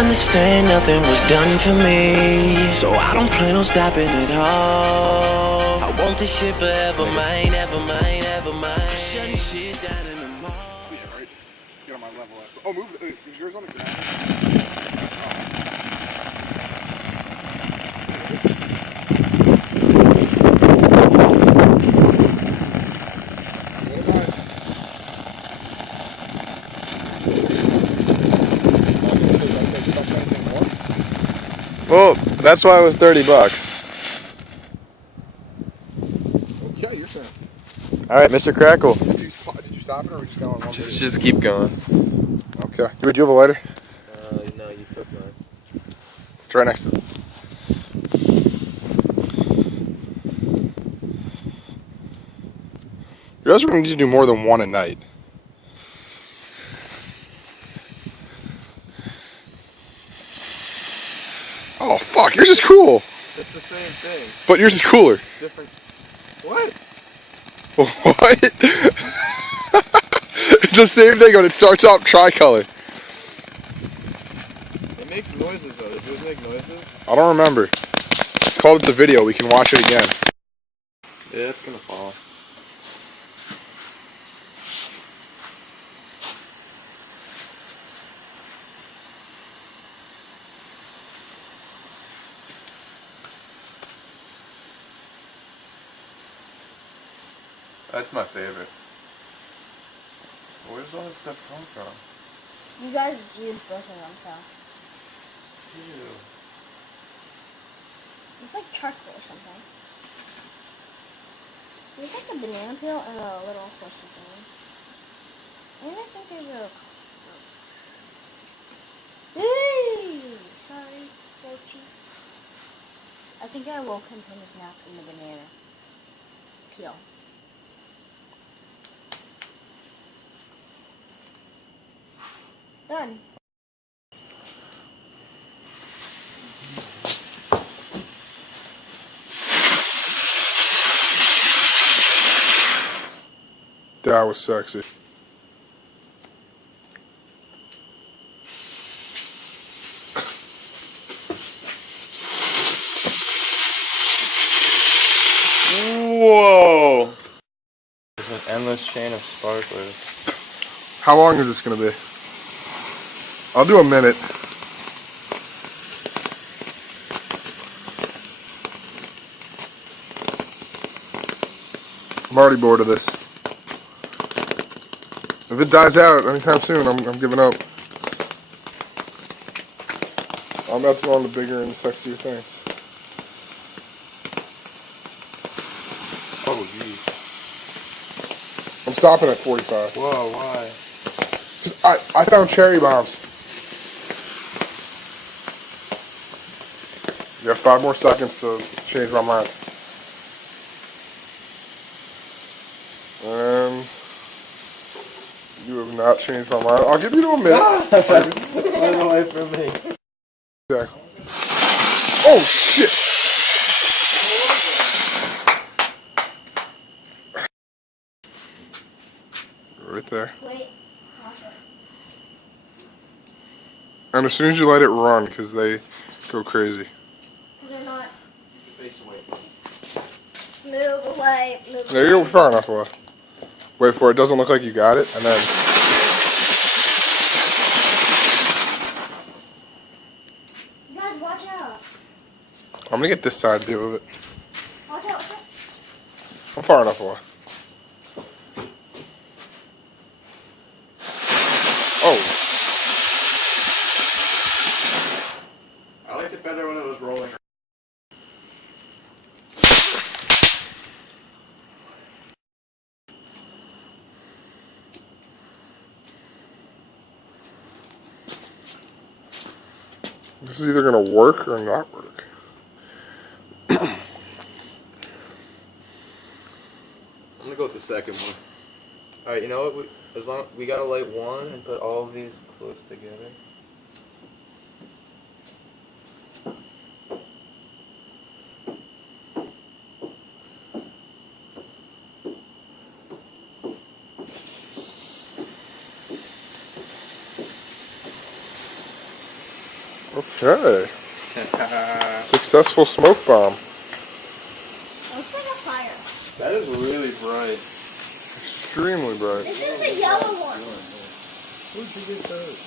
understand nothing was done for me, so I don't plan on stopping at all. I want this shit forever mine, ever mine, ever mine. I'm shutting shit down in the mall. Yeah, right. Get on my level. Oh, move. Is yours on the ground? Well, that's why it was $30. Okay, you're saying. All right, Mr. Crackle. Did you stop it or are we just going on one video? Just keep going. Okay. Would you have a lighter? No, you took mine. It's right next to it. You guys are going to need to do more than one a night. Oh, fuck. Yours is cool. It's the same thing. But yours is cooler. Different. What? What? It's the same thing when it starts out tricolor. It makes noises though. Does yours make noises? I don't remember. It's called the video. We can watch it again. Yeah, it's gonna fall. That's my favorite. Where's all that stuff come from? You guys use both of them, so. Ew. It's like charcoal or something. There's like a banana peel and a little horsey thing. And I think there's a... Hey! Sorry, Mochi. I think I woke him from his nap in the banana peel. Done. That was sexy. Whoa! There's an endless chain of sparklers. How long is this going to be? I'll do a minute. I'm already bored of this. If it dies out anytime soon, I'm giving up. I'm about to go on to bigger and sexier things. Oh, geez. I'm stopping at 45. Whoa, why? 'Cause I found cherry bombs. You have 5 more seconds to change my mind. And you have not changed my mind. I'll give you a minute. Run away from me. Exactly. Oh shit! Right there. Wait. Watch it. And as soon as you let it run, because they go crazy. Because they're not. Face away. Move away. Move There you go, far enough away. Wait for it. Doesn't look like you got it, and then. You guys, watch out. I'm gonna get this side view of it. Watch out. Watch out. I'm far enough away. Oh. I liked it better when it was rolling. This is either gonna work or not work. I'm gonna go with the second one. Alright, you know what? We gotta light one and put all of these close together. Okay. Successful smoke bomb. Looks like a fire. That is really bright. Extremely bright. This is the yellow one. Where'd you get those?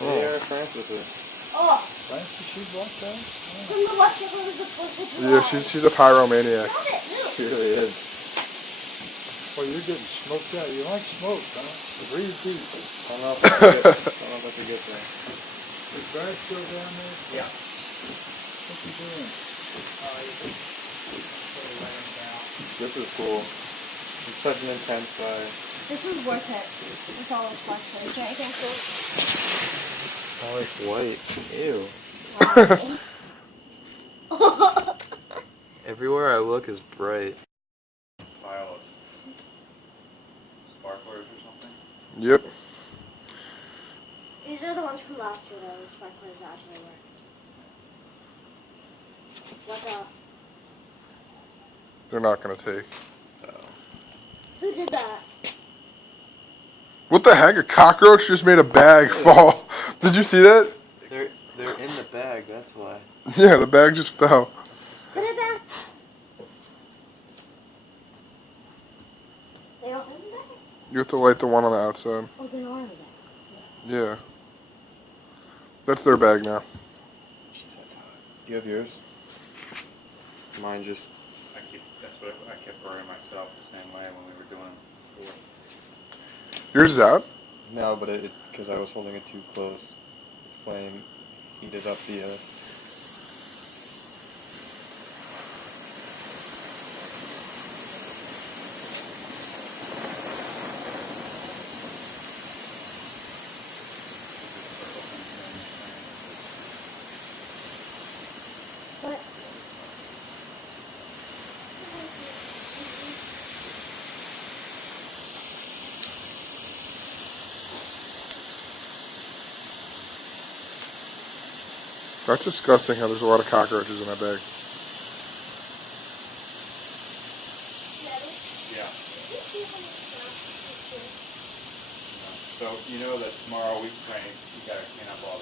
Yeah, Francis. Oh, Francis, she bought those? from the left of the supposed to Yeah, she's a pyromaniac. Got it, look. She really is. Oh, you're getting smoked out. You like smoke, huh? Breathe deep. I don't know if I could get there. Is Brad still down there? Yeah. What's he doing? This is cool. It's such an intense fire. This was worth it. It's all those flashlights. Is there anything Oh, it's white. Ew. cool? Everywhere I look is bright. Pile of sparklers or something. Yep. These are the ones from last year, though. The sparklers that actually work. What the? They're not gonna take. Who did that? What the heck? A cockroach just made a bag fall. Did you see that? They're in the bag, that's why. Yeah, the bag just fell. Put it back. They don't have it back? You have to light the one on the outside. Oh, they are in the back. Yeah. That's their bag now. Jeez, that's hot. You have yours? Mine just... That's what I kept burning myself the same way when we were doing it before. Yours is out? No, but because I was holding it too close. The flame heated up the... What? That's disgusting how there's a lot of cockroaches in that bag. Yeah. So you know that tomorrow we gotta clean up all